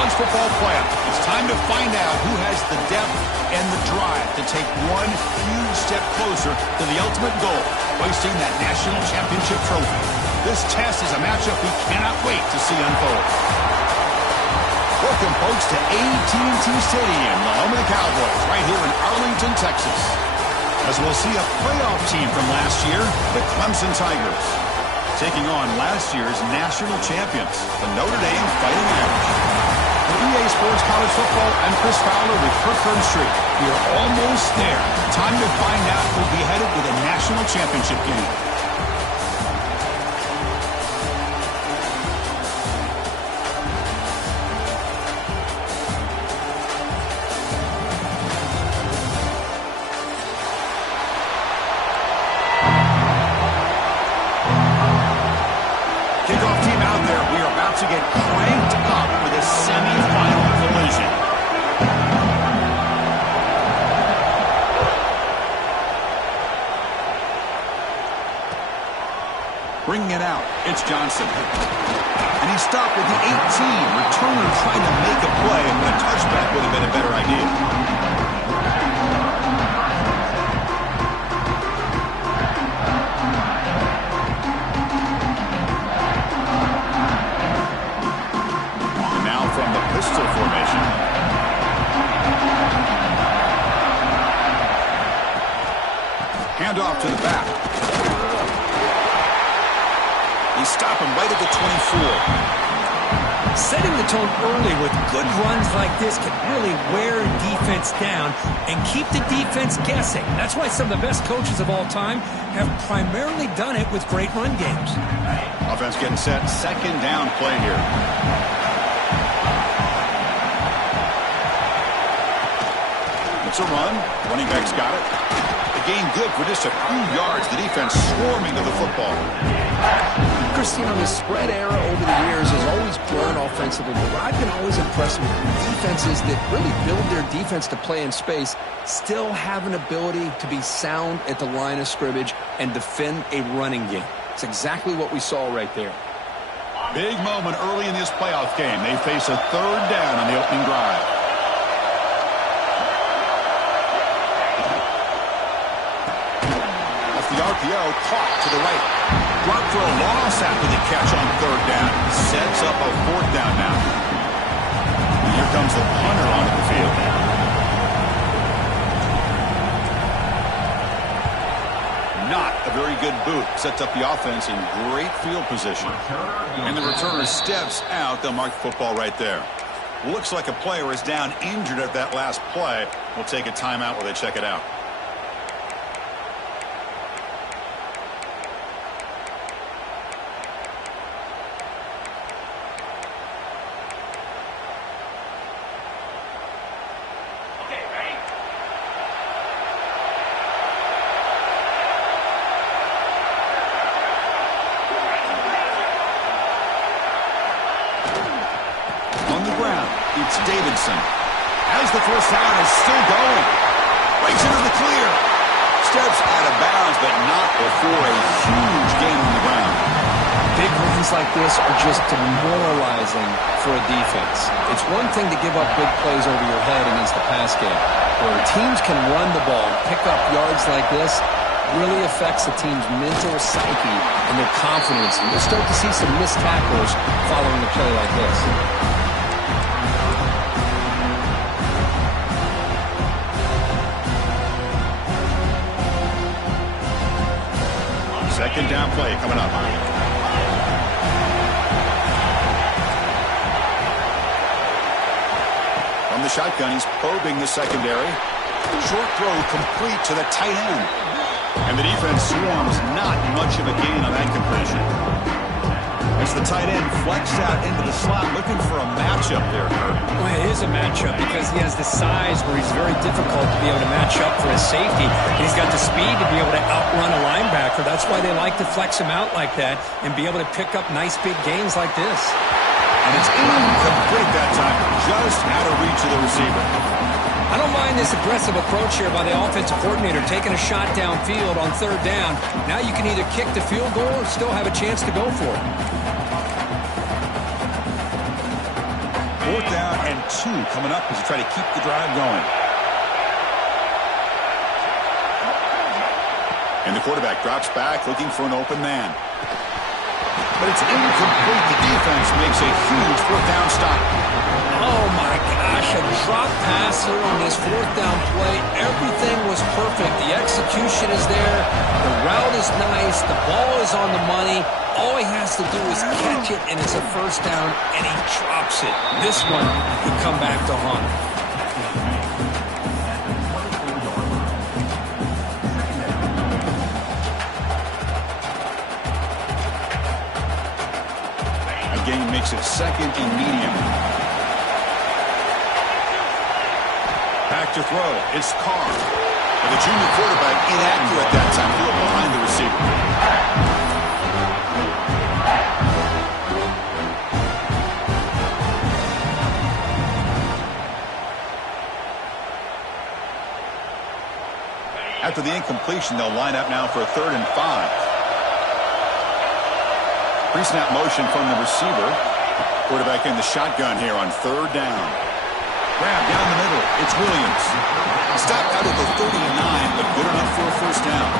college football playoff. It's time to find out who has the depth and the drive to take one huge step closer to the ultimate goal, hoisting that national championship trophy. This test is a matchup we cannot wait to see unfold. Welcome, folks, to AT&T Stadium, the home of the Cowboys, right here in Arlington, Texas. As we'll see a playoff team from last year, the Clemson Tigers, taking on last year's national champions, the Notre Dame Fighting Irish. For EA Sports College Football, I'm Chris Fowler with Kirk Herbstreit. We are almost there. Time to find out who'll be headed to the national championship game. To get cranked up for this semi-final collision. Bringing it out, it's Johnson. And he stopped at the 18. Returner trying to make a play, but a touchback would have been a better idea. Pistol formation. Handoff to the back. He stopped him right at the 24. Setting the tone early with good runs like this can really wear defense down and keep the defense guessing. That's why some of the best coaches of all time have primarily done it with great run games. Offense getting set. Second down play here. It's a run. Running back's got it. The gain good for just a few yards. The defense swarming to the football. Chris, you know, the spread era over the years has always grown offensively, but I've been always impressed with defenses that really build their defense to play in space, still have an ability to be sound at the line of scrimmage and defend a running game. It's exactly what we saw right there. Big moment early in this playoff game. They face a third down on the opening drive. The RPO caught to the right. Blocked for a loss after the catch on third down. Sets up a fourth down now. And here comes the punter onto the field. Not a very good boot. Sets up the offense in great field position. And the returner steps out. They'll mark football right there. Looks like a player is down injured at that last play. We'll take a timeout while they check it out. It's Davidson. As the first down is still going. Breaks into the clear. Steps out of bounds, but not before a huge gain on the ground. Big runs like this are just demoralizing for a defense. It's one thing to give up big plays over your head against the pass game. Where teams can run the ball and pick up yards like this, really affects the team's mental psyche and their confidence. And you'll start to see some missed tackles following a play like this. Second down play coming up. From the shotgun, he's probing the secondary. Short throw complete to the tight end. And the defense swarms, not much of a gain on that completion. As the tight end flexed out into the slot, looking for a matchup there, Kirk. Well, it is a matchup because he has the size where he's very difficult to be able to match up for his safety. And he's got the speed to be able to outrun a linebacker. That's why they like to flex him out like that and be able to pick up nice big gains like this. And it's incomplete that time, just out of reach of the receiver. I don't mind this aggressive approach here by the offensive coordinator, taking a shot downfield on third down. Now you can either kick the field goal or still have a chance to go for it. 4th down and 2 coming up as you try to keep the drive going. And the quarterback drops back looking for an open man. But it's incomplete. The defense makes a huge 4th down stop. Oh, my gosh, a drop pass here on this 4th down play. Everything was perfect. The execution is there. The route is nice. The ball is on the money. All he has to do is catch it, and it's a 1st down, and he drops it. This one could come back to haunt him. Again, makes it 2nd and medium. Back to throw. It's Carr. But the junior quarterback inaccurate that time. Threw it behind the receiver. After the incompletion, they'll line up now for a 3rd and 5. Pre-snap motion from the receiver. Quarterback in the shotgun here on 3rd down. Grab down the middle. It's Williams. Stopped out at the 39, but good enough for a 1st down.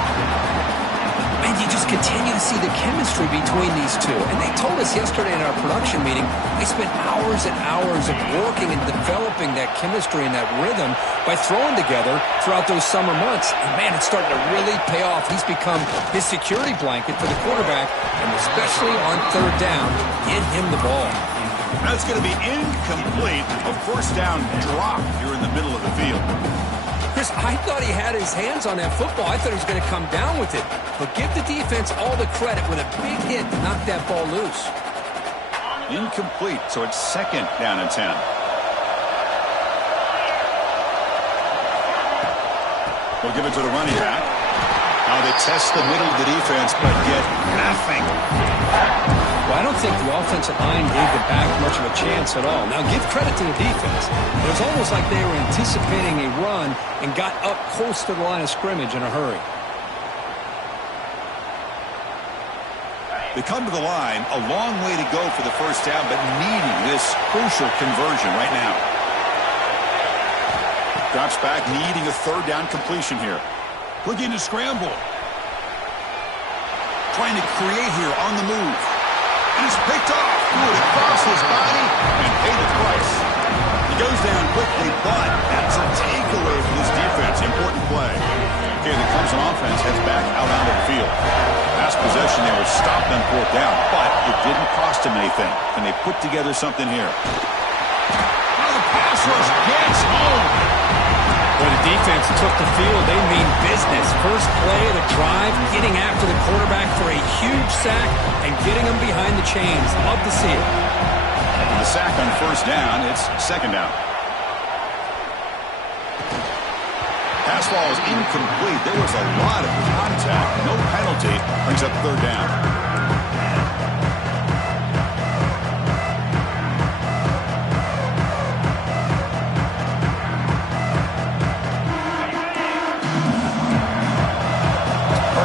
And you just continue to see the chemistry between these two. And they told us yesterday in our production meeting, they spent hours and hours of working and developing that chemistry and that rhythm by throwing together throughout those summer months. And, man, it's starting to really pay off. He's become his security blanket for the quarterback, and especially on 3rd down, get him the ball. That's going to be incomplete. A 1st down drop here in the middle of the field. Chris, I thought he had his hands on that football. I thought he was going to come down with it. But give the defense all the credit with a big hit to knock that ball loose. Incomplete, so it's 2nd down and 10. We'll give it to the running back. Now they test the middle of the defense, but get nothing. Well, I don't think the offensive line gave the back much of a chance at all. Now, give credit to the defense. It was almost like they were anticipating a run and got up close to the line of scrimmage in a hurry. They come to the line, a long way to go for the 1st down, but needing this crucial conversion right now. Drops back, needing a 3rd down completion here. Looking to scramble. Trying to create here on the move. He's picked off. Threw it across his body and paid the price. He goes down quickly, but that's a takeaway for this defense. Important play. Okay, the Clemson offense heads back out onto the field. Last possession, they were stopped on 4th down, but it didn't cost them anything. Can they put together something here? Oh, the pass rush gets home. When the defense took the field, they mean business. First play of the drive, getting after the quarterback for a huge sack and getting him behind the chains. Love to see it. The sack on 1st down, it's 2nd down. Pass ball is incomplete. There was a lot of contact. No penalty. Brings up 3rd down.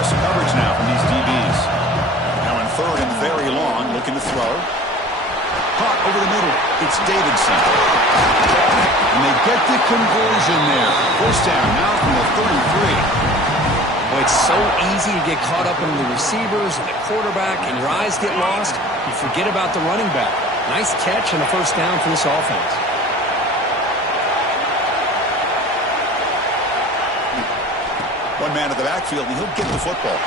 Coverage now from these DBs. Now in 3rd and very long, looking to throw. Caught over the middle. It's Davidson. And they get the conversion there. 1st down now from the 33. Well, it's so easy to get caught up in the receivers and the quarterback, and your eyes get lost. You forget about the running back. Nice catch and a 1st down for this offense. One man at the backfield, and he'll get the football.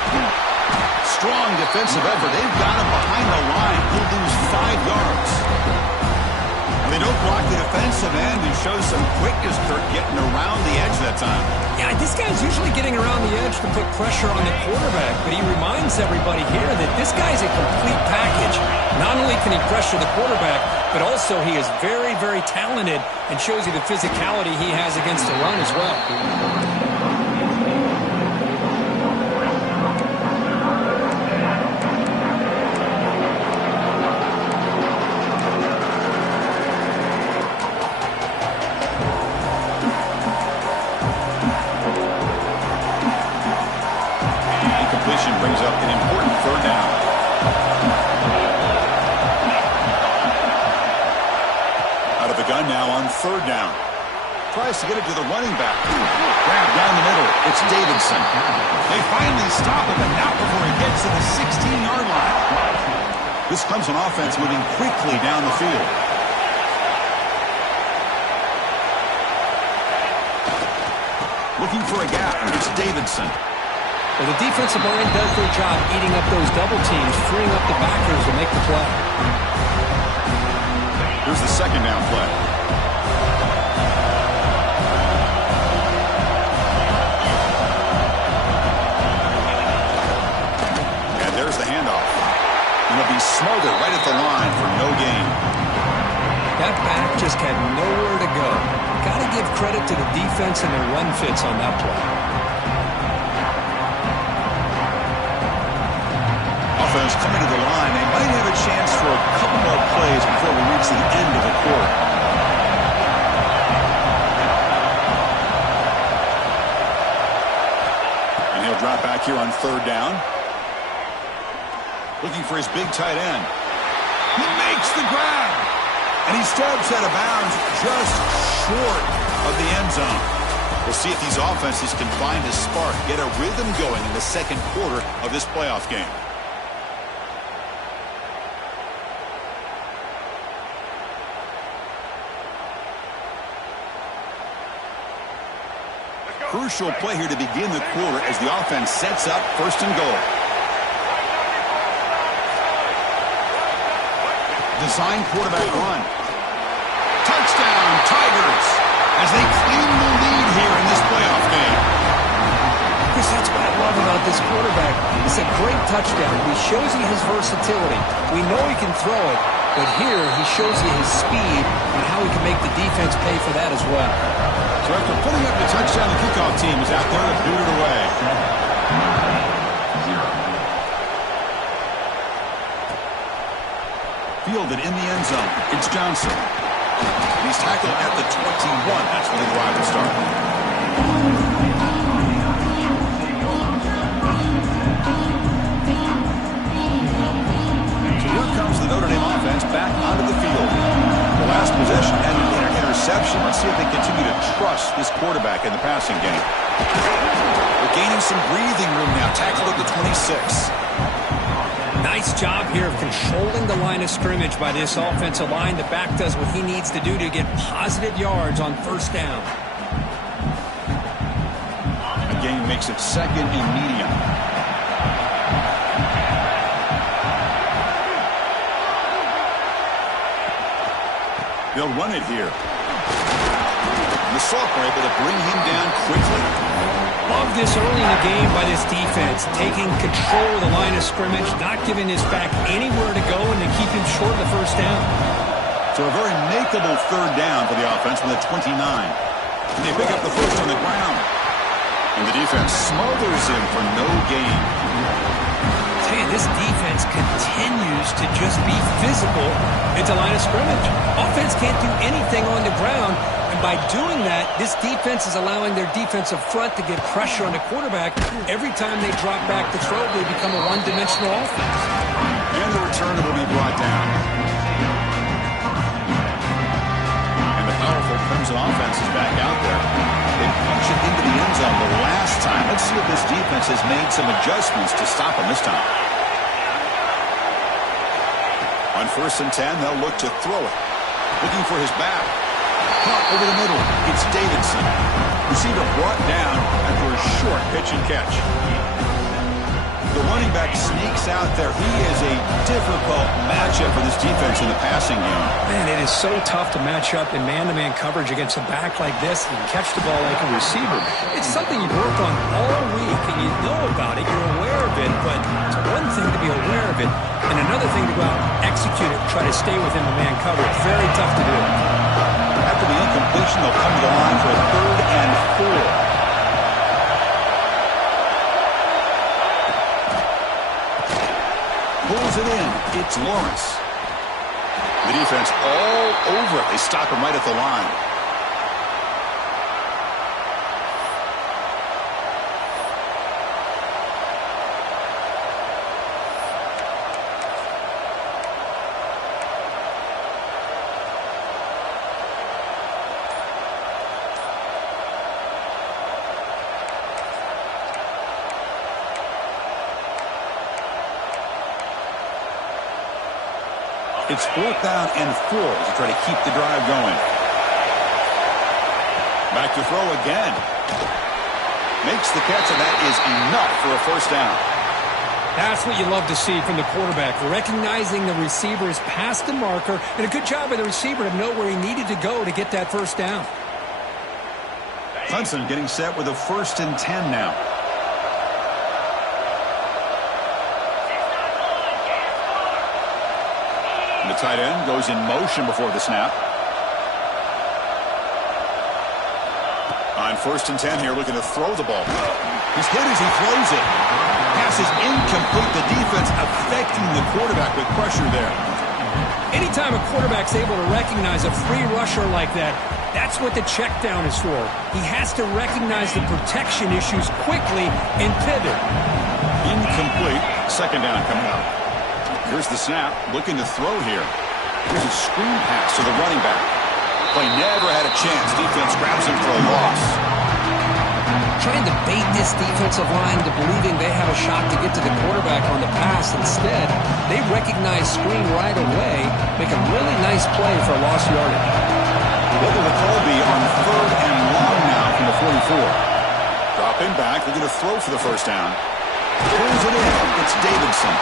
Strong defensive effort. They've got him behind the line. He'll lose 5 yards. And they don't block the defensive end. He shows some quickness, Kirk, getting around the edge that time. Yeah, this guy's usually getting around the edge to put pressure on the quarterback, but he reminds everybody here that this guy's a complete package. Not only can he pressure the quarterback, but also he is very, very talented and shows you the physicality he has against the run as well. Brings up an important 3rd down. Out of the third down. Tries to get it to the running back. Grab down the middle. It's Davidson. They finally stop him, but not before he gets to the 16-yard line. This Clemson offense moving quickly down the field. Looking for a gap. It's Davidson. Well, the defensive line does their job eating up those double teams, freeing up the backers to make the play. Here's the second down play. And there's the handoff. And he'll be smothered right at the line for no gain. That back just had nowhere to go. Got to give credit to the defense and their run fits on that play. Offense coming to the line. They might have a chance for a couple more plays before we reach the end of the quarter. And he'll drop back here on third down. Looking for his big tight end. He makes the grab. And he steps out of bounds just short of the end zone. We'll see if these offenses can find a spark, get a rhythm going in the second quarter of this playoff game. Crucial play here to begin the quarter as the offense sets up first and goal. Design quarterback run. Touchdown, Tigers, as they claim the lead here in this playoff game. Chris, that's what I love about this quarterback. It's a great touchdown. He shows you his versatility. We know he can throw it, but here he shows you his speed and how he can make the defense pay for that as well. So after putting up the touchdown, the kickoff team is out there to boot it away. Fielded in the end zone. It's Johnson. He's tackled at the 21. That's where the drive will start. So here comes the Notre Dame offense back onto the field. The last possession ended in an interception. Let's see if they continue to trust this quarterback in the passing game. They're gaining some breathing room now. Tackled at the 26. Nice job here of controlling the line of scrimmage by this offensive line. The back does what he needs to do to get positive yards on first down. Again, makes it second and medium. They'll run it here. The Sauk were able to bring him down quickly. Love this early in the game by this defense, taking control of the line of scrimmage, not giving his back anywhere to go, and to keep him short of the first down. So a very makeable third down for the offense with a 29. And they pick up the first on the ground. And the defense smothers him for no gain. I tell you, this defense continues to just be physical into line of scrimmage. Offense can't do anything on the ground. And by doing that, this defense is allowing their defensive front to get pressure on the quarterback. Every time they drop back to throw, they become a one-dimensional offense. And the returner will be brought down. And the powerful Clemson offense is back out there. They punch it into the end zone the last time. Let's see if this defense has made some adjustments to stop them this time. On first and 10, they'll look to throw it. Looking for his back. Caught over the middle. It's Davidson. Receiver brought down after a short pitch and catch. The running back sneaks out there. He is a difficult matchup for this defense in the passing game. Man, it is so tough to match up in man-to-man coverage against a back like this and catch the ball like a receiver. It's something you've worked on all week, and you know about it. You're aware of it, but it's one thing to be aware of it, and another thing to go out and execute it and try to stay within the man coverage. Very tough to do. After the incompletion, they'll come to the line for a 3rd and 4. Pulls it in. It's Lawrence. The defense all over it. They stop him right at the line. It's 4th down and 4 to try to keep the drive going. Back to throw again. Makes the catch, and that is enough for a first down. That's what you love to see from the quarterback, recognizing the receiver is past the marker, and a good job by the receiver to know where he needed to go to get that first down. Clemson getting set with a 1st and 10 now. The tight end goes in motion before the snap. On 1st and 10 here, looking to throw the ball. He's hit as he throws it. Pass is incomplete. The defense affecting the quarterback with pressure there. Anytime a quarterback's able to recognize a free rusher like that, that's what the check down is for. He has to recognize the protection issues quickly and pivot. Incomplete. 2nd down coming up. Here's the snap. Looking to throw here. Here's a screen pass to the running back. Play never had a chance. Defense grabs him for a loss. Trying to bait this defensive line to believing they have a shot to get to the quarterback on the pass. Instead, they recognize screen right away, make a really nice play for a lost yardage. What will the call be on 3rd and long now from the 44? Dropping back, looking to throw for the first down. Pulls it in. It's Davidson.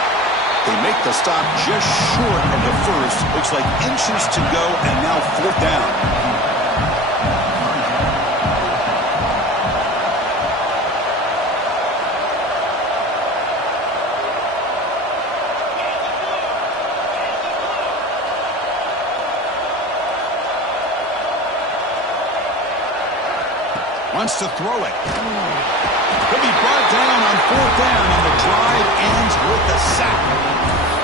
They make the stop just short of the first. Looks like inches to go, and now 4th down. Wants to throw it. He'll be brought down on 4th down, and the drive ends with a sack.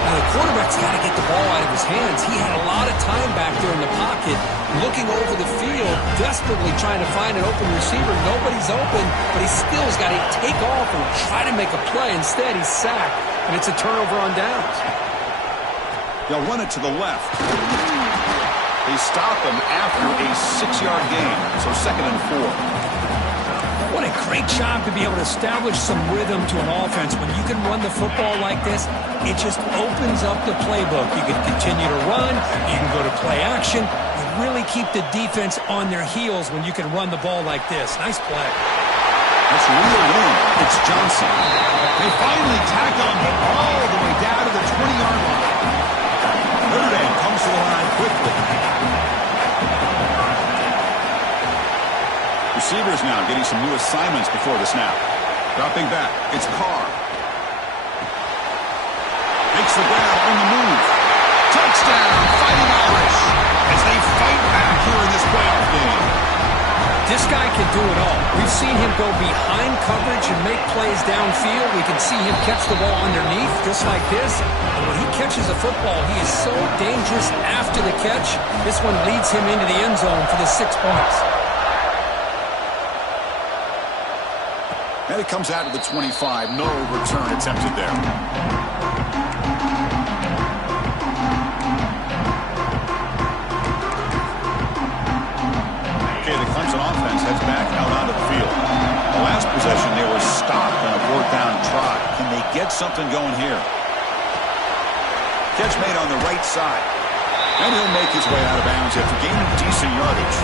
Now, the quarterback's got to get the ball out of his hands. He had a lot of time back there in the pocket, looking over the field, desperately trying to find an open receiver. Nobody's open, but he still's got to take off and try to make a play. Instead, he's sacked, and it's a turnover on downs. They'll run it to the left. They stop him after a 6-yard gain, so 2nd and 4. What a great job to be able to establish some rhythm to an offense. When you can run the football like this, it just opens up the playbook. You can continue to run. You can go to play action. You really keep the defense on their heels when you can run the ball like this. Nice play. That's real win. It's Johnson. They finally tackle him all the way down to the 20-yard line. Notre Dame comes to the line quickly. Receivers now getting some new assignments before the snap. Dropping back, it's Carr. Makes the grab on the move. Touchdown, Fighting Irish, as they fight back here in this playoff game. This guy can do it all. We've seen him go behind coverage and make plays downfield. We can see him catch the ball underneath, just like this. And when he catches the football, he is so dangerous after the catch. This one leads him into the end zone for the 6 points. And it comes out to the 25. No return attempted there. Okay, the Clemson offense heads back out onto the field. The last possession, they were stopped on a 4th down try. Can they get something going here? Catch made on the right side. And he'll make his way out of bounds after gaining decent yardage.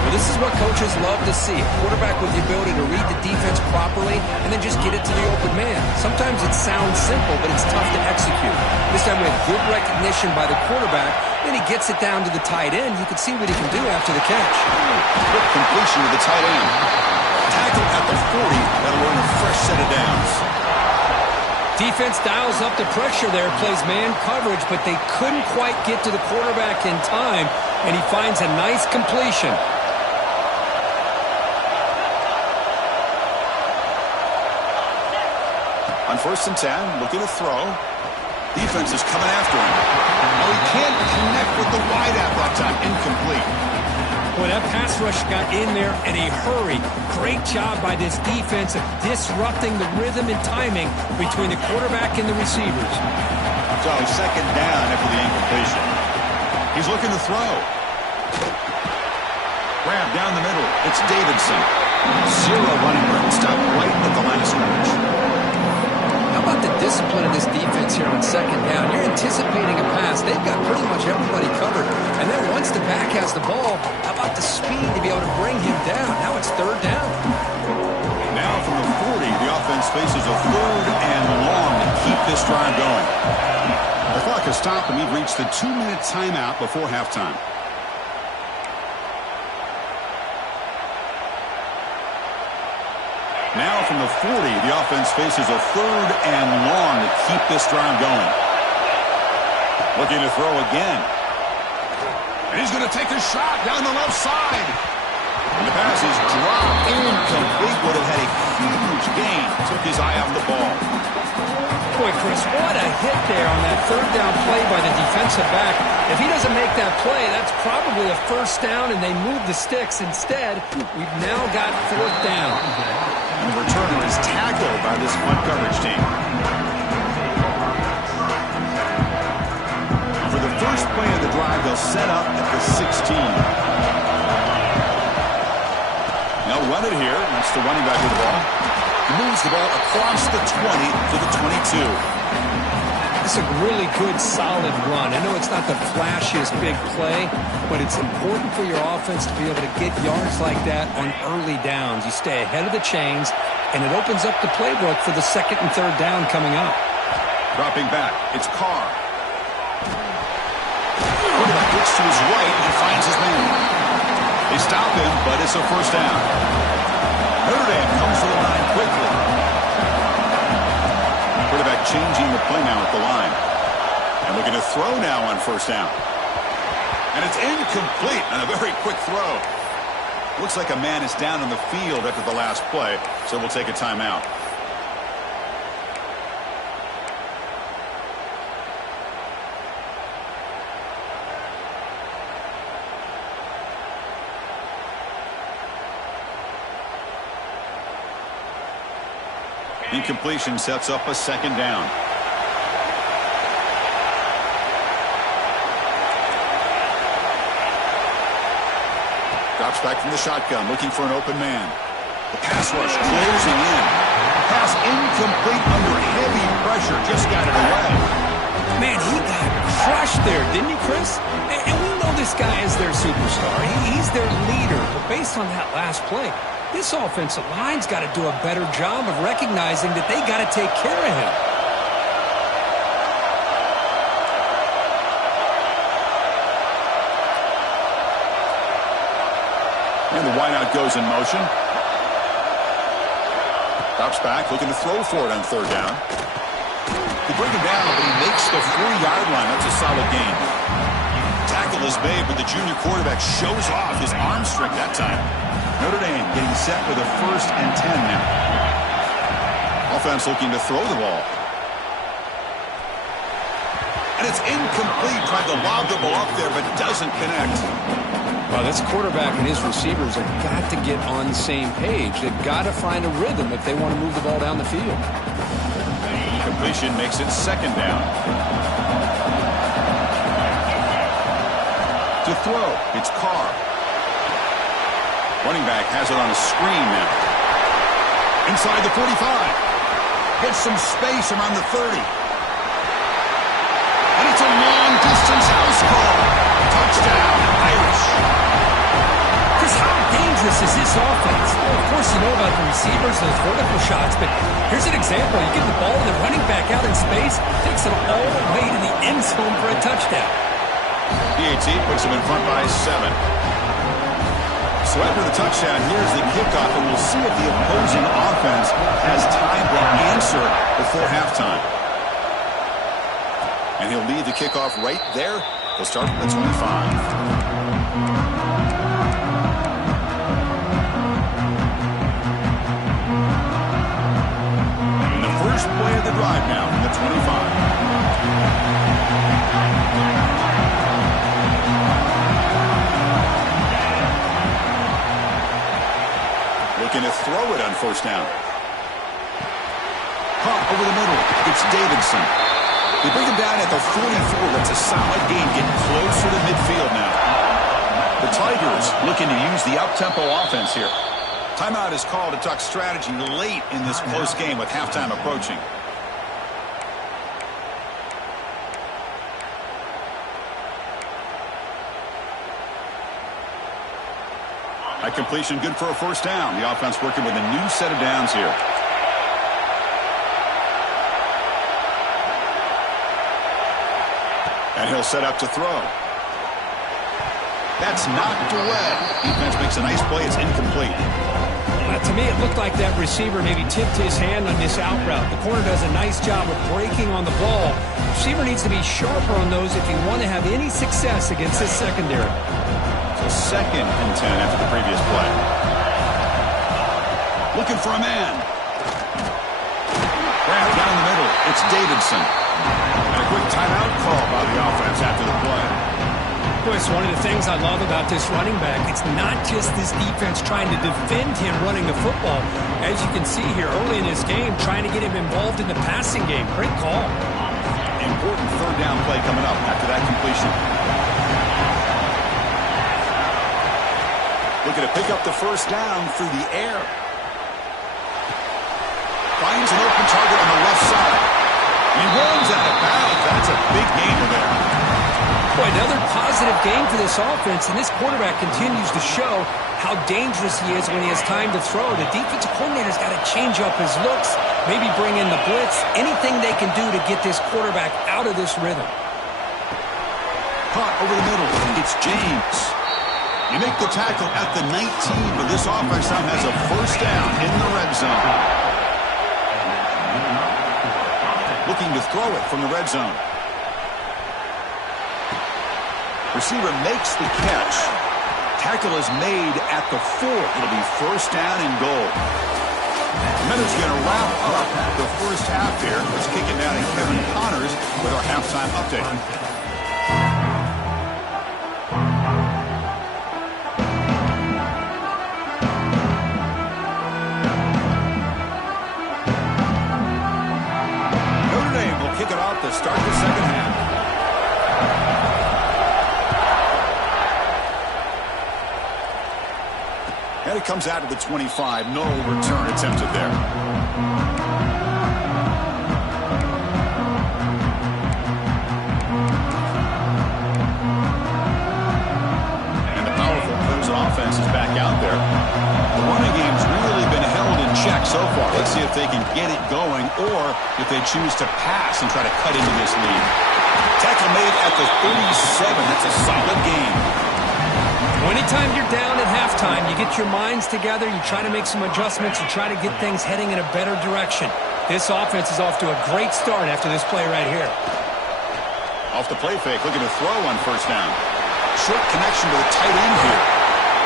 Well, this is what coaches love to see. A quarterback with the ability to read the defense properly and then just get it to the open man. Sometimes it sounds simple, but it's tough to execute. This time we have good recognition by the quarterback. Then he gets it down to the tight end. You can see what he can do after the catch. Quick completion to the tight end. Tackled at the 40. That'll earn a fresh set of downs. Defense dials up the pressure there, plays man coverage, but they couldn't quite get to the quarterback in time, and he finds a nice completion. On 1st and 10, looking to throw. Defense is coming after him. No, he can't connect with the wideout that time. Incomplete. Boy, that pass rush got in there in a hurry. Great job by this defense of disrupting the rhythm and timing between the quarterback and the receivers. So 2nd down after the incompletion. He's looking to throw. Grab down the middle. It's Davidson. Zero running room. Stopped right at the line of scrimmage. How about the the discipline of this defense here on second down. You're anticipating a pass. They've got pretty much everybody covered. And then once the back has the ball, how about the speed to be able to bring him down? Now it's third down. Now from the 40, the offense faces a third and long to keep this drive going. The clock has stopped, and we've reached the 2-minute timeout before halftime. Now from the 40, the offense faces a third and long to keep this drive going. Looking to throw again. And he's going to take a shot down the left side. And the pass is dropped incomplete. Would have had a huge gain. Took his eye off the ball. Boy, Chris, what a hit there on that third down play by the defensive back. If he doesn't make that play, that's probably a first down, and they move the sticks. Instead, we've now got fourth down. And the returner is tackled by this punt coverage team. For the first play of the drive, they'll set up at the 16. They'll run it here. That's the running back with the ball. Moves the ball across the 20 to the 22. It's a really good, solid run. I know it's not the flashiest big play, but it's important for your offense to be able to get yards like that on early downs. You stay ahead of the chains, and it opens up the playbook for the second and third down coming up. Dropping back, it's Carr. Look at that, looks to his right and finds his man. They stop him, but it's a first down. Notre Dame comes to the line quickly. Quarterback changing the play now at the line. And looking to throw now on first down. And it's incomplete on a very quick throw. Looks like a man is down on the field after the last play, so we'll take a timeout. Incompletion sets up a second down. Drops back from the shotgun, looking for an open man. The pass rush closing in. Pass incomplete under heavy pressure. Just got it away. Man, he got crushed there, didn't he, Chris? And we know this guy is their superstar. He's their leader. But based on that last play, this offensive line's got to do a better job of recognizing that they got to take care of him. And the wideout goes in motion. Drops back, looking to throw for it on third down. They bring him down, but he makes the 40-yard line. That's a solid gain. Tackle is made, but the junior quarterback shows off his arm strength that time. Notre Dame getting set with a 1st and 10 now. Offense looking to throw the ball. And it's incomplete. Tried to lob the ball up there, but doesn't connect. Well, this quarterback and his receivers have got to get on the same page. They've got to find a rhythm if they want to move the ball down the field. Completion makes it second down. To throw, it's Carr. Running back has it on a screen now. Inside the 45. Gets some space around the 30. And it's a long-distance house call. Touchdown, Irish. Chris, how dangerous is this offense? Well, of course, you know about the receivers, those vertical shots, but here's an example. You get the ball and the running back out in space, takes it all the way to the end zone for a touchdown. PAT puts him in front by 7. So after the touchdown, here's the kickoff, and we'll see if the opposing offense has time to answer before halftime. And he'll lead the kickoff right there. They'll start from the 25. And the first play of the drive now from the 25. Looking to throw it on first down. Pump over the middle. It's Davidson. They bring him down at the 44. That's a solid gain. Getting closer to midfield now. The Tigers looking to use the up-tempo offense here. Timeout is called to talk strategy late in this close game with halftime approaching. That completion good for a first down. The offense working with a new set of downs here. And he'll set up to throw. That's knocked away. Defense makes a nice play. It's incomplete. To me, it looked like that receiver maybe tipped his hand on this out route. The corner does a nice job of breaking on the ball. The receiver needs to be sharper on those if you want to have any success against this secondary. So 2nd and 10 after the previous play. Looking for a man. Grab down the middle. It's Davidson. And a quick timeout call by the offense after the play. Boy, it's one of the things I love about this running back. It's not just this defense trying to defend him running the football. As you can see here early in this game, trying to get him involved in the passing game. Great call. Important third down play coming up after that completion. Looking to pick up the first down through the air. Finds an open target on the left side. He runs out of bounds. That's a big gainer there. Boy, another positive game for this offense, and this quarterback continues to show how dangerous he is when he has time to throw. The defensive coordinator's got to change up his looks, maybe bring in the blitz, anything they can do to get this quarterback out of this rhythm. Caught over the middle. It's James. You make the tackle at the 19, but this offense now has a first down in the red zone. Looking to throw it from the red zone. Receiver makes the catch. Tackle is made at the 4. It'll be first down and goal. Minutes going to wrap up the first half here. Let's kick it down to Kevin Connors with our halftime update. Notre Dame will kick it off to start the second half. And it comes out of the 25. No return attempted there. And the powerful Clemson offense is back out there. The running game's really been held in check so far. Let's see if they can get it going or if they choose to pass and try to cut into this lead. Tackle made at the 37. That's a solid game. Anytime you're down at halftime, you get your minds together, you try to make some adjustments, you try to get things heading in a better direction. This offense is off to a great start after this play right here. Off the play fake, looking to throw on first down. Short connection to the tight end here.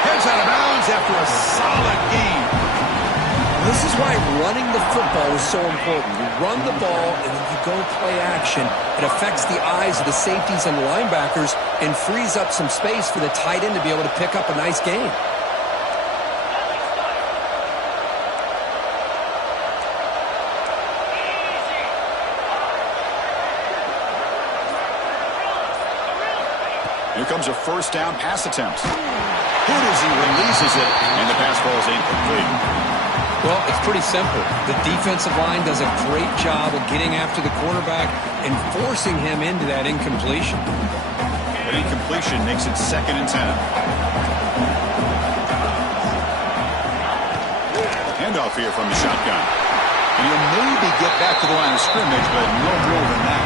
Heads out of bounds after a solid game. This is why running the football is so important. You run the ball, and then you go play action. It affects the eyes of the safeties and the linebackers and frees up some space for the tight end to be able to pick up a nice gain. Here comes a first down pass attempt. Good as he releases it, and the pass ball is incomplete. Well, it's pretty simple. The defensive line does a great job of getting after the quarterback and forcing him into that incompletion. An incompletion makes it 2nd and 10. Handoff here from the shotgun. And he'll maybe get back to the line of scrimmage, but no more than that.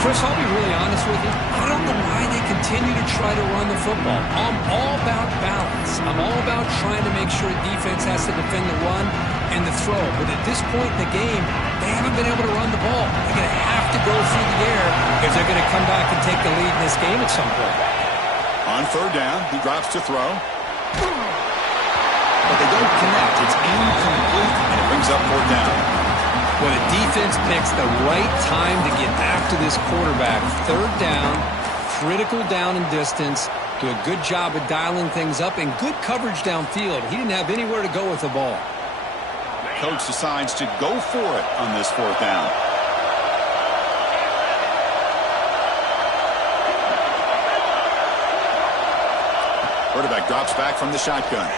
Chris, I'll be really honest with you. I don't know why they continue to try to run the football. I'm all about balance. I'm all about trying to make sure defense has to defend the run and the throw. But at this point in the game, they haven't been able to run the ball. They're going to have to go through the air if they're going to come back and take the lead in this game at some point. On third down, he drops to throw. But they don't connect. It's incomplete, and it brings up fourth down. When a defense picks the right time to get after this quarterback, third down, critical down and distance, do a good job of dialing things up, and good coverage downfield. He didn't have anywhere to go with the ball. The coach decides to go for it on this fourth down. Quarterback drops back from the shotgun.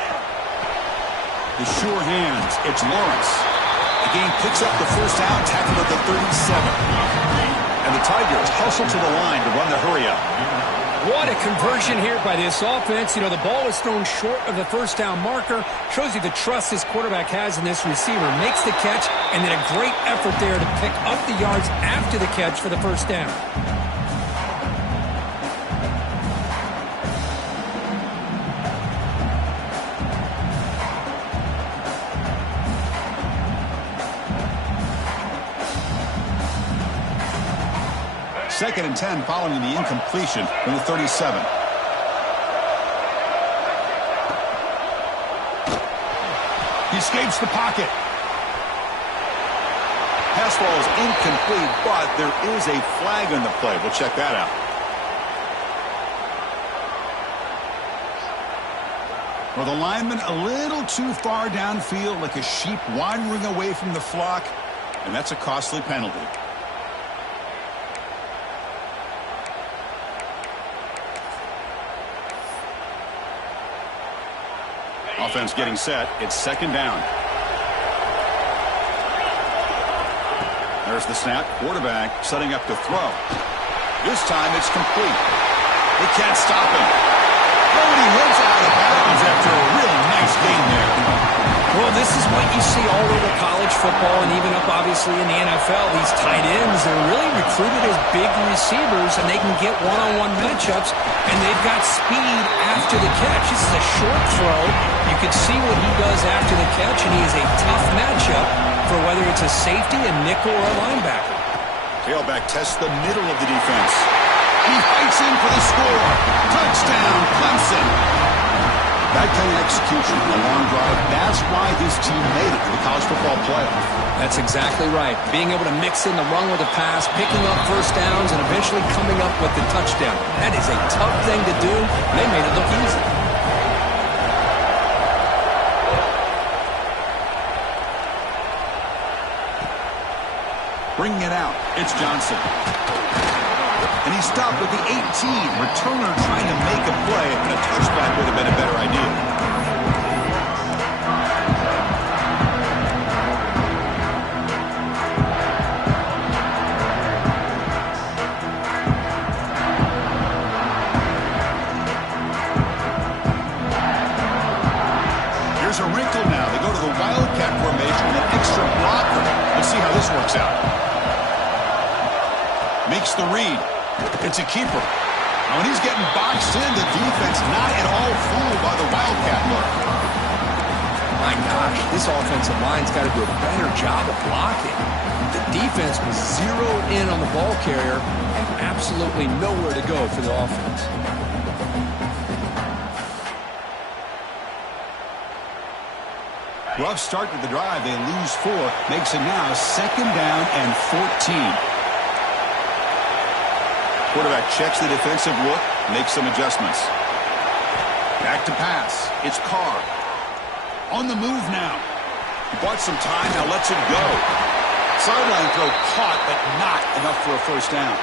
The sure hands. It's Lawrence. The game picks up the first down, tackled at the 37. And the Tigers hustle to the line to run the hurry up. What a conversion here by this offense. You know, the ball is thrown short of the first down marker. Shows you the trust this quarterback has in this receiver. Makes the catch, and then a great effort there to pick up the yards after the catch for the first down. Second and 10 following the incompletion from the 37. He escapes the pocket. Pass ball is incomplete, but there is a flag on the play. We'll check that out. Well, the lineman a little too far downfield, like a sheep wandering away from the flock, and that's a costly penalty. Offense getting set. It's second down. There's the snap. Quarterback setting up to throw. This time it's complete. They can't stop him. Oh, and he heads out of bounds after a real nice game there. Well, this is what you see all over college football and even up, obviously, in the NFL. These tight ends, they're really recruited as big receivers, and they can get one-on-one matchups, and they've got speed after the catch. This is a short throw. You can see what he does after the catch, and he is a tough matchup for whether it's a safety, a nickel, or a linebacker. Tailback tests the middle of the defense. He fights in for the score. Touchdown, Clemson. That kind of execution, a long drive, that's why this team made it to the college football playoff. That's exactly right. Being able to mix in the run with the pass, picking up first downs, and eventually coming up with the touchdown. That is a tough thing to do. They made it look easy. Bringing it out, it's Johnson. And he stopped with the 18. Returner trying to make a play, and a touchback would have been a better idea. Here's a wrinkle now. They go to the Wildcat formation with an extra blocker. Let's see how this works out. Makes the read. It's a keeper. Now, when he's getting boxed in, the defense not at all fooled by the Wildcat look. My gosh, this offensive line's got to do a better job of blocking. The defense was zeroed in on the ball carrier and absolutely nowhere to go for the offense. Rough start to the drive. They lose 4. Makes it now second down and 14. Quarterback checks the defensive look, makes some adjustments. Back to pass. It's Carr. On the move now. He bought some time, now lets it go. Sideline throw caught, but not enough for a first down.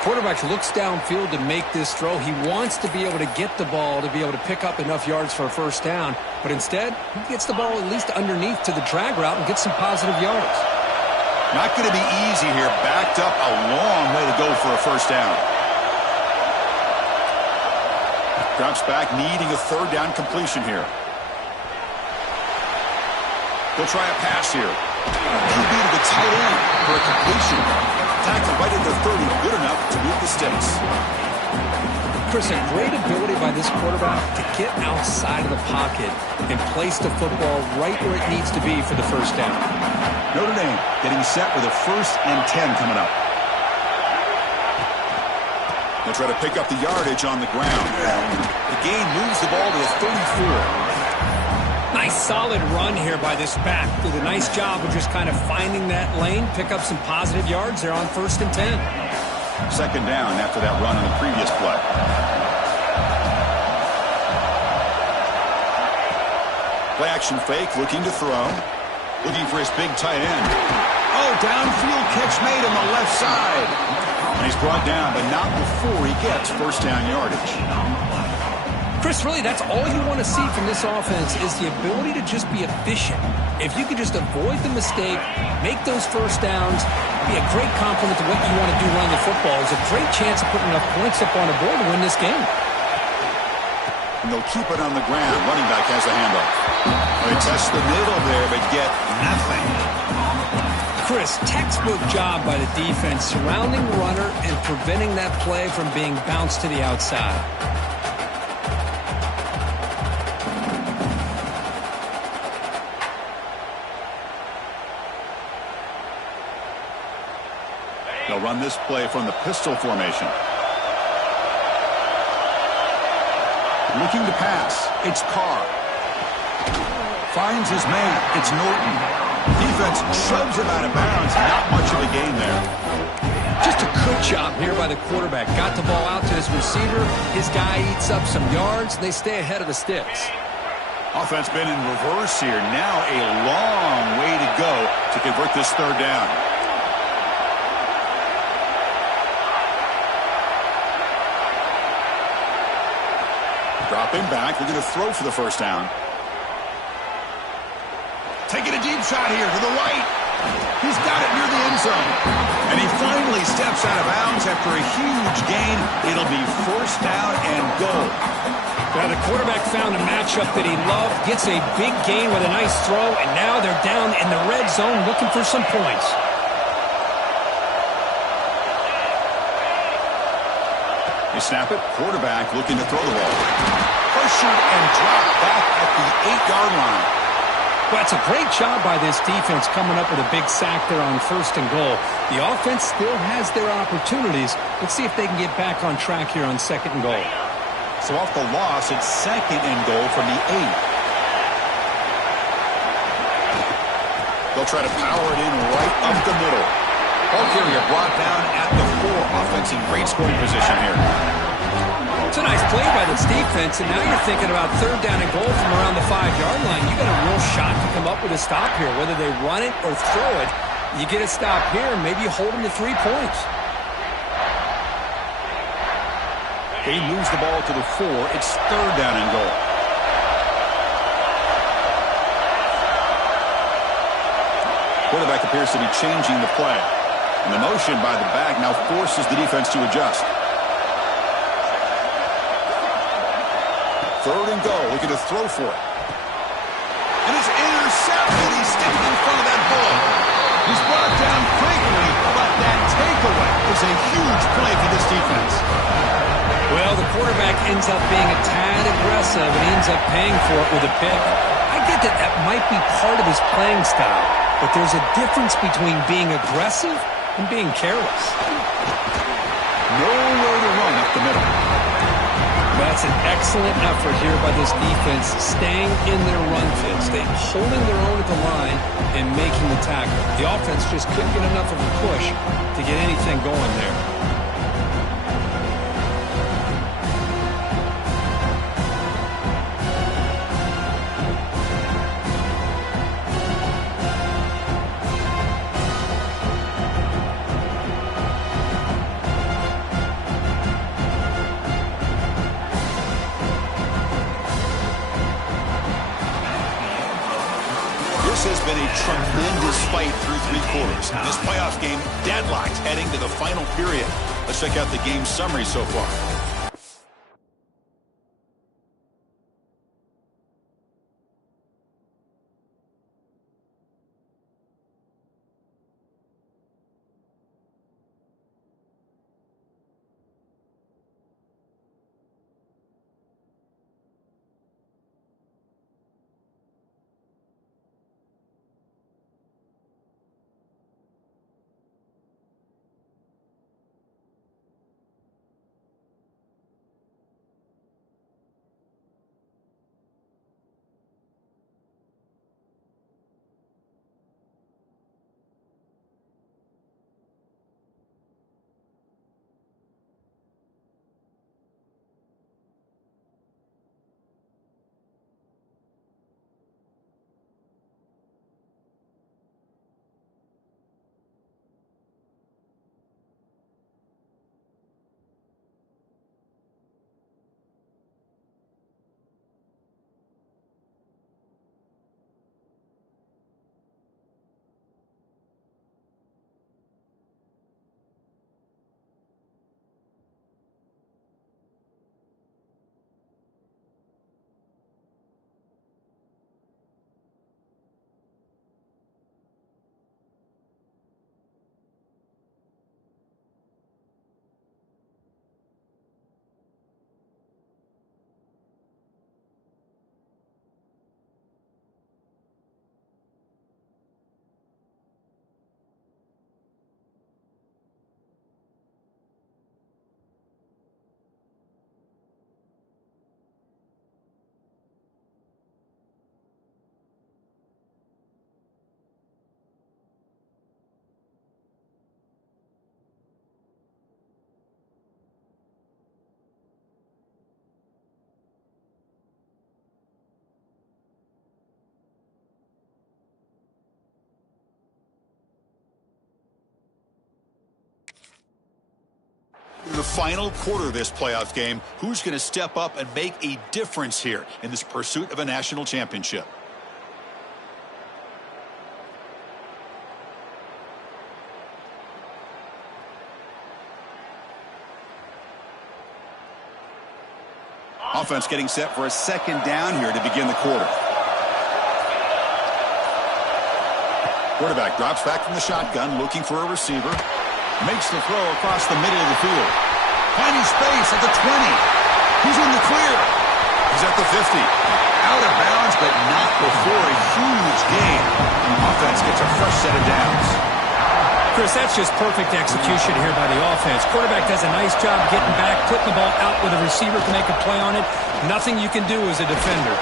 Quarterback looks downfield to make this throw. He wants to be able to get the ball to be able to pick up enough yards for a first down, but instead, he gets the ball at least underneath to the drag route and gets some positive yards. Not going to be easy here. Backed up a long way to go for a first down. Drops back, needing a third down completion here. He'll try a pass here. He'll be to the tight end for a completion. Tackle right at the 30, good enough to move the sticks. Chris, a great ability by this quarterback to get outside of the pocket and place the football right where it needs to be for the first down. Notre Dame getting set with a 1st and 10 coming up. They'll try to pick up the yardage on the ground. The gain moves the ball to the 34. Nice solid run here by this back. Did a nice job of just kind of finding that lane, pick up some positive yards there on 1st and 10. Second down after that run on the previous play. Play action fake, looking to throw. Looking for his big tight end. Oh, downfield catch made on the left side. And he's brought down, but not before he gets first down yardage. Chris, really, that's all you want to see from this offense is the ability to just be efficient. If you can just avoid the mistake, make those first downs, be a great complement to what you want to do running the football. There's a great chance of putting enough points up on the board to win this game. And they'll keep it on the ground. Running back has the handoff. They test the middle there, but get nothing. Chris, textbook job by the defense surrounding the runner and preventing that play from being bounced to the outside. They'll run this play from the pistol formation. Looking to pass. It's Carr. Finds his man. It's Norton. Defense shoves him out of bounds. Not much of a gain there. Just a good job here by the quarterback. Got the ball out to his receiver. His guy eats up some yards. They stay ahead of the sticks. Offense been in reverse here. Now a long way to go to convert this third down. Dropping back. They're going to throw for the first down. Taking a deep shot here to the right. He's got it near the end zone. And he finally steps out of bounds after a huge gain. It'll be first down and goal. Now the quarterback found a matchup that he loved, gets a big gain with a nice throw, and now they're down in the red zone looking for some points. They snap it. Quarterback looking to throw the ball. Pressured and dropped back at the 8-yard line. Well, it's a great job by this defense coming up with a big sack there on first and goal. The offense still has their opportunities. Let's see if they can get back on track here on second and goal. So off the loss, it's second and goal from the 8. They'll try to power it in right up the middle. Ball carrier brought down at the 4. Offense in great scoring position here. It's a nice play by this defense, and now you're thinking about third down and goal from around the 5-yard line. You got a real shot to come up with a stop here. Whether they run it or throw it, you get a stop here, and maybe you hold them to 3 points. He moves the ball to the 4. It's third down and goal. Quarterback appears to be changing the play. And the motion by the back now forces the defense to adjust. Third and goal, looking to throw for it. And it's intercepted. He's standing in front of that ball. He's brought down quickly, but that takeaway is a huge play for this defense. Well, the quarterback ends up being a tad aggressive and ends up paying for it with a pick. I get that might be part of his playing style, but there's a difference between being aggressive and being careless. Nowhere to run up the middle. That's an excellent effort here by this defense, staying in their run fit, holding their own at the line and making the tackle. The offense just couldn't get enough of a push to get anything going there. This has been a tremendous fight through 3 quarters. This playoff game deadlocked heading to the final period. Let's check out the game summary so far. final quarter of this playoff game. Who's going to step up and make a difference here in this pursuit of a national championship? Offense getting set for a second down here to begin the quarter. Quarterback drops back from the shotgun, looking for a receiver. Makes the throw across the middle of the field. Finding space at the 20. He's in the clear. He's at the 50. Out of bounds, but not before a huge gain. Offense gets a fresh set of downs. Chris, that's just perfect execution here by the offense. Quarterback does a nice job getting back, putting the ball out with a receiver to make a play on it. Nothing you can do as a defender.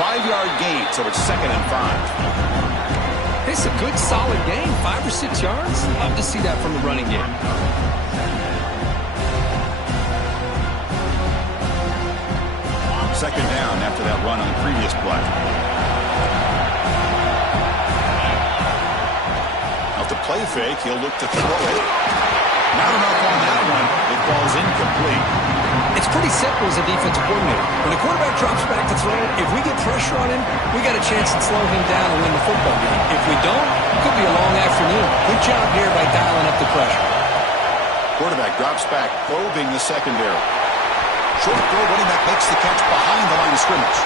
5-yard gain, so it's 2nd and 5. It's a good, solid gain, 5 or 6 yards. Love to see that from the running game. Second down after that run on the previous play. Off the play fake, he'll look to throw it. Not enough on that one. It falls incomplete. It's pretty simple as a defensive coordinator. When the quarterback drops back to throw, if we get pressure on him, we got a chance to slow him down and win the football game. If we don't, it could be a long afternoon. Good job here by dialing up the pressure. Quarterback drops back, probing the secondary. Short throw, running back makes the catch behind the line of scrimmage.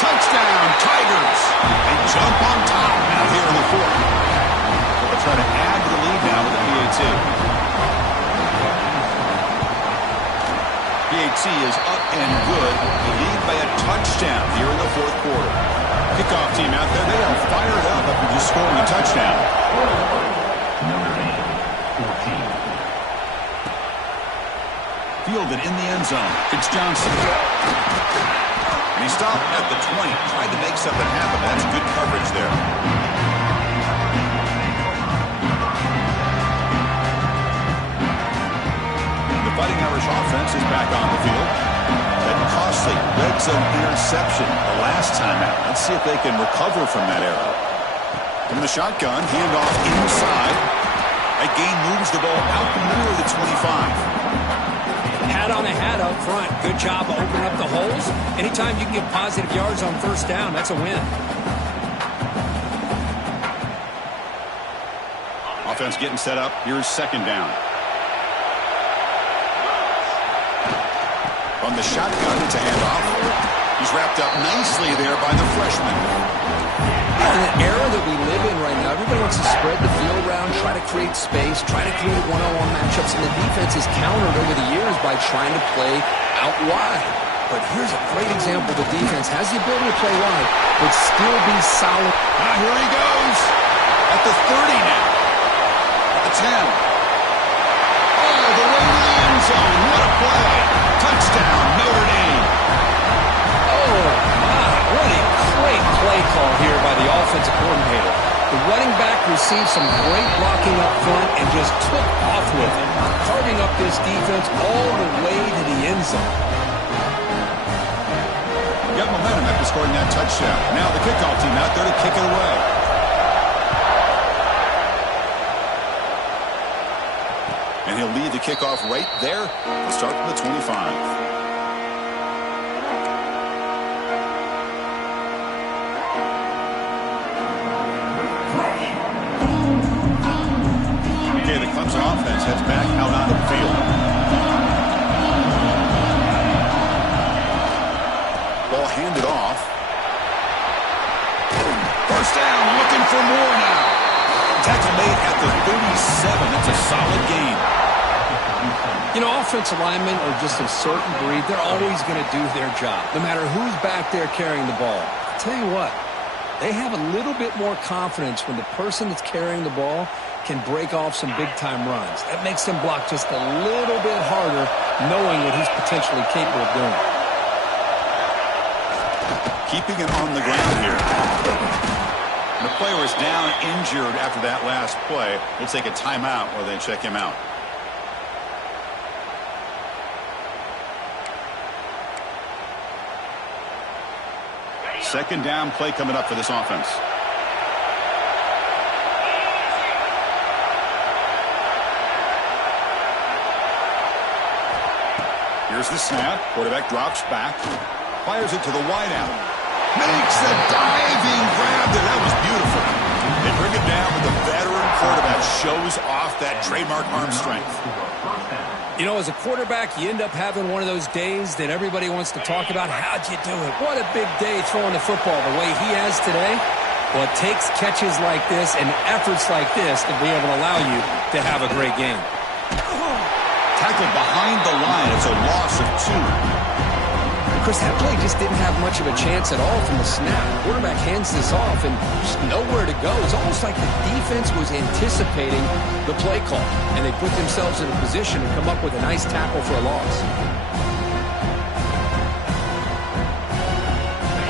Touchdown, Tigers! They jump on top now here in the 4th. They'll try to add to the lead now with the PAT. PAT is up and good. They lead by a touchdown here in the 4th quarter. Kickoff team out there, they are fired up after just scoring a touchdown. Fielded in the end zone. It's Johnson. And he stopped at the 20. Tried to make something happen. That's good coverage there. The Fighting Irish offense is back on the field. That costly red zone interception the last time out. Let's see if they can recover from that error. From the shotgun, handoff inside. That gain moves the ball out near the 25. Hat on a hat up front. Good job of opening up the holes. Anytime you can get positive yards on first down, that's a win. Offense getting set up. Here's second down. On the shotgun, it's a handoff. He's wrapped up nicely there by the freshman. In the era that we live in right now, everybody wants to spread the field around, try to create space, try to create one-on-one matchups, and the defense is countered over the years by trying to play out wide. But here's a great example. The defense has the ability to play wide, but still be solid. Now here he goes. At the 30 now. At the 10. All the way to the end zone. What a play. Touchdown, Notre Dame. Oh, my. What a great play call here by the offensive coordinator. The running back received some great blocking up front and just took off with it, carving up this defense all the way to the end zone. Got momentum after scoring that touchdown. Now the kickoff team out there to kick it away. And he'll lead the kickoff right there. We'll start from the 25. Okay, the Clemson offense heads back out onto the field. Ball handed off. First down, looking for more now. Tackle made at the 37. That's a solid gain. You know, offensive linemen are just a certain breed. They're always going to do their job, no matter who's back there carrying the ball. I'll tell you what, they have a little bit more confidence when the person that's carrying the ball can break off some big-time runs. That makes them block just a little bit harder, knowing what he's potentially capable of doing. Keeping it on the ground here. The player is down injured after that last play. We'll take a timeout while they check him out. Second down play coming up for this offense. Here's the snap. Quarterback drops back. Fires it to the wideout. Makes the diving grab there. That was beautiful. They bring it down, but the veteran quarterback shows off that trademark arm strength. You know, as a quarterback, you end up having one of those days that everybody wants to talk about. How'd you do it? What a big day throwing the football the way he has today. Well, it takes catches like this and efforts like this to be able to allow you to have a great game. Tackled behind the line. It's a loss of 2. Of course, that play just didn't have much of a chance at all from the snap. Quarterback hands this off and just nowhere to go. It's almost like the defense was anticipating the play call, and they put themselves in a position to come up with a nice tackle for a loss.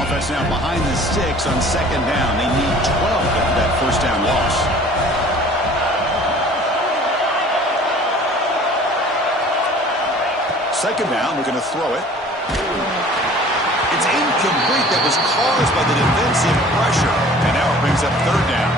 Offense now behind the 6 on second down. They need 12 after that first down loss. Second down, we're going to throw it. It's incomplete. That was caused by the defensive pressure. And now it brings up third down.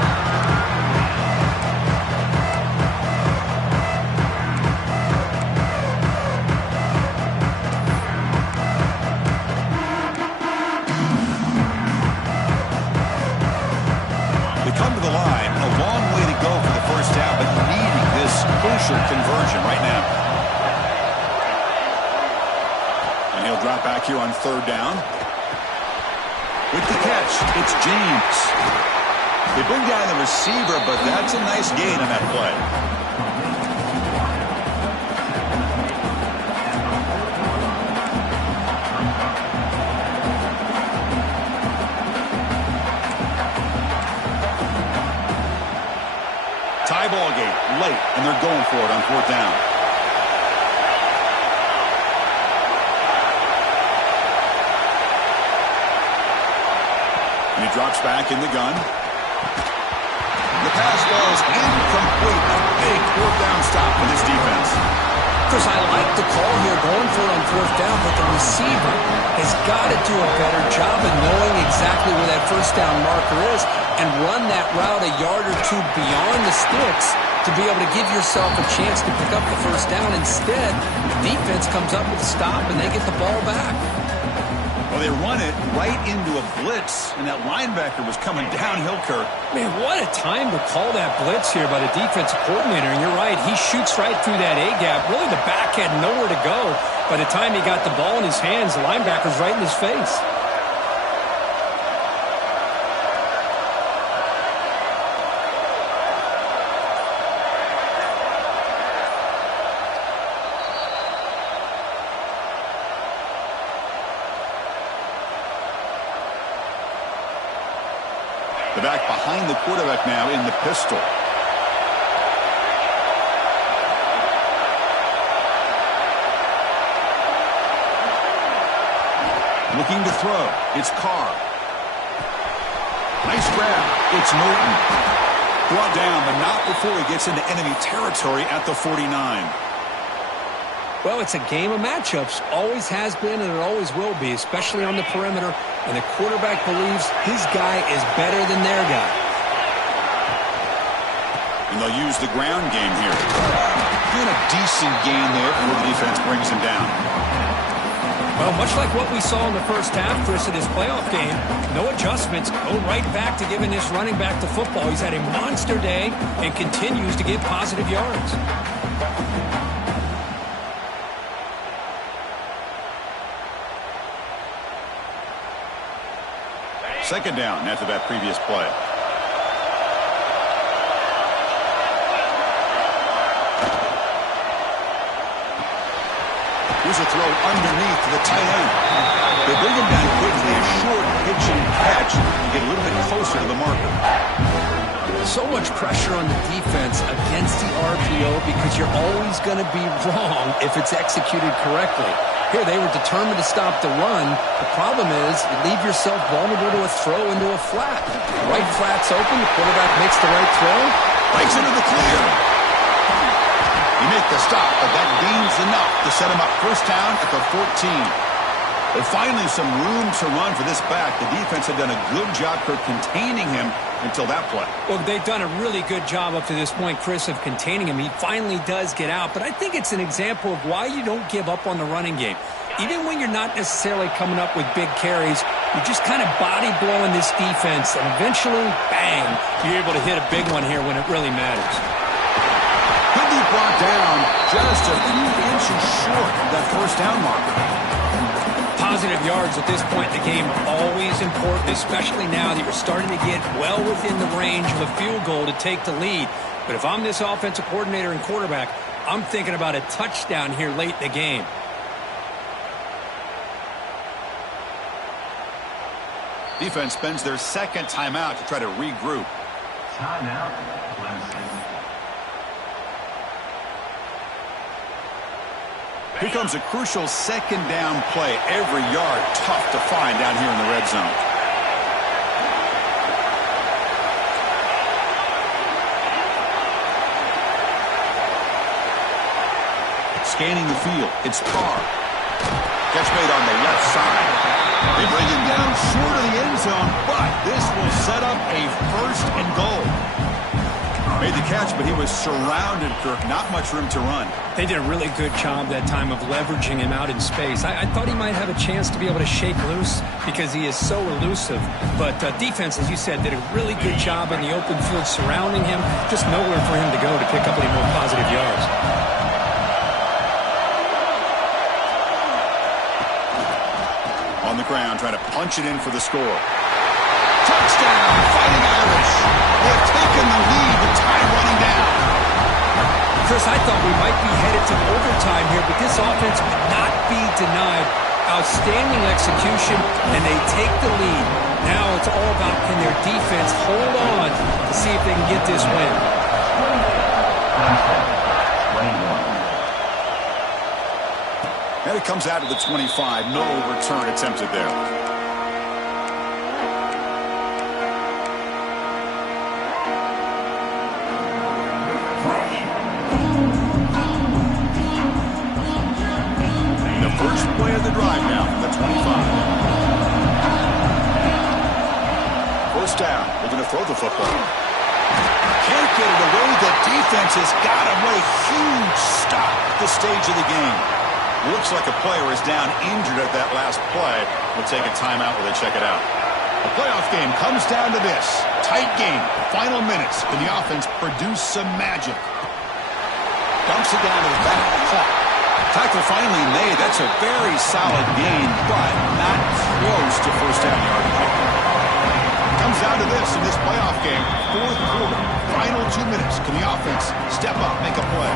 They come to the line. A long way to go for the first down, but needing this crucial conversion right now. He'll drop back here on third down. With the catch, it's James. They bring down the receiver, but that's a nice gain on that play. Tie ball game late, and they're going for it on fourth down. And he drops back in the gun. The pass was incomplete. A big fourth down stop for this defense. Chris, I like the call here going for it on fourth down, but the receiver has got to do a better job of knowing exactly where that first down marker is and run that route a yard or two beyond the sticks to be able to give yourself a chance to pick up the first down. Instead, the defense comes up with a stop and they get the ball back. Well, they run it right into a blitz, and that linebacker was coming downhill, Kirk. Man, what a time to call that blitz here by the defensive coordinator. And you're right, he shoots right through that A-gap. Really, the back had nowhere to go. By the time he got the ball in his hands, the linebacker's right in his face. The back behind the quarterback now in the pistol. Looking to throw. It's Carr. Nice grab. It's Norton. Brought down, but not before he gets into enemy territory at the 49. Well, it's a game of matchups. Always has been, and it always will be, especially on the perimeter. And the quarterback believes his guy is better than their guy. And they'll use the ground game here. Doing a decent gain there before the defense brings him down. Well, much like what we saw in the first half, Chris, of this playoff game, no adjustments. Go right back to giving this running back the football. He's had a monster day and continues to get positive yards. Second down after that previous play. Here's a throw underneath to the tight end. They bring him down quickly, a short pitch and catch to get a little bit closer to the marker. So much pressure on the defense against the RPO because you're always going to be wrong if it's executed correctly. Here, they were determined to stop the run. The problem is you leave yourself vulnerable to a throw into a flat. Right flat's open. The quarterback makes the right throw. Breaks into the clear. You make the stop, but that gains enough to set him up first down at the 14. But finally some room to run for this back. The defense had done a good job for containing him until that play. Well, they've done a really good job up to this point, Chris, of containing him. He finally does get out, but I think it's an example of why you don't give up on the running game. Even when you're not necessarily coming up with big carries, you're just kind of body blowing this defense, and eventually, bang, you're able to hit a big one here when it really matters. Could be brought down just a few inches short of that first down marker. Positive yards at this point in the game are always important, especially now that you're starting to get well within the range of a field goal to take the lead. But if I'm this offensive coordinator and quarterback, I'm thinking about a touchdown here late in the game. Defense spends their second timeout to try to regroup. Timeout, Clemson. Here comes a crucial second down play. Every yard tough to find down here in the red zone. Scanning the field, it's Carr. Catch made on the left side. They bring him down short of the end zone, but this will set up a first and goal. Made the catch, but he was surrounded, Kirk. Not much room to run. They did a really good job that time of leveraging him out in space. I thought he might have a chance to be able to shake loose because he is so elusive. But defense, as you said, did a really good job in the open field surrounding him. Just nowhere for him to go to pick up any more positive yards. On the ground, trying to punch it in for the score. Touchdown, Fighting Irish. They've taken the lead with time running down. Chris, I thought we might be headed to overtime here, but this offense would not be denied. Outstanding execution, and they take the lead. Now it's all about can their defense hold on to see if they can get this win. 21. And it comes out of the 25. No return attempted there. The first play of the drive now from the 25. First down. They're going to throw the football. Can't get it away. The defense has got him. What a huge stop at this stage of the game. Looks like a player is down injured at that last play. We'll take a timeout while they check it out. The playoff game comes down to this. Tight game. Final minutes. Can the offense produce some magic? Dumps it down to the back of the clock. Tackle finally made. That's a very solid gain, but not close to first down yardage. Comes down to this in this playoff game. Fourth quarter. Final 2 minutes. Can the offense step up, make a play?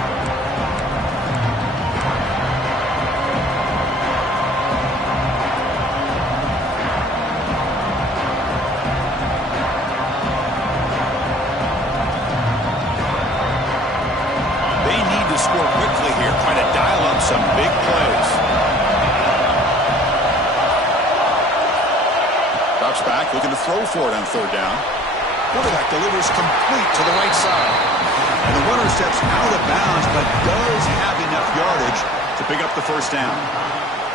Score quickly here, trying to dial up some big plays. Drops back, looking to throw for it on third down. Quarterback delivers complete to the right side. And the runner steps out of bounds, but does have enough yardage to pick up the first down.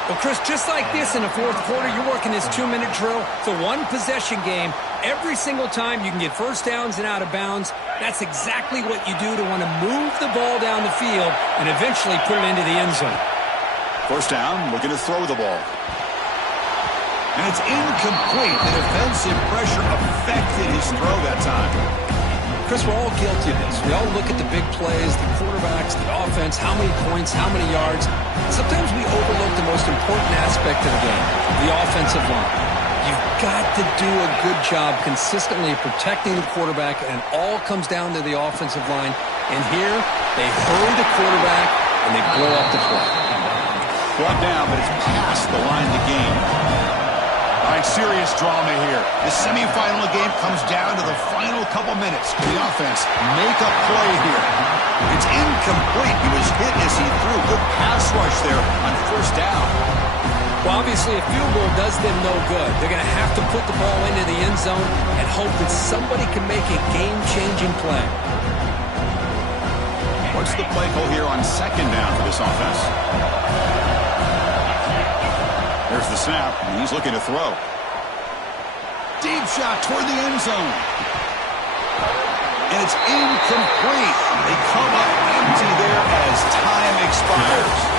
Well, Chris, just like this in the fourth quarter, you're working this 2-minute drill. It's a one-possession game. Every single time you can get first downs and out of bounds. That's exactly what you do to want to move the ball down the field and eventually put it into the end zone. First down, looking to throw the ball. And it's incomplete. The defensive pressure affected his throw that time. Chris, we're all guilty of this. We all look at the big plays, the quarterbacks, the offense, how many points, how many yards. Sometimes we overlook the most important aspect of the game, the offensive line. You've got to do a good job consistently protecting the quarterback, and it all comes down to the offensive line. And here, they hurry the quarterback, and they blow up the play. Brought down, but it's past the line of the game. All right, serious drama here. The semifinal of the game comes down to the final couple minutes. Can the offense make a play here? It's incomplete. He was hit as he threw. Good pass rush there on first down. Well, obviously, a field goal does them no good. They're going to have to put the ball into the end zone and hope that somebody can make a game-changing play. What's the play call here on second down for this offense? There's the snap, and he's looking to throw. Deep shot toward the end zone. and it's incomplete. They come up empty there as time expires.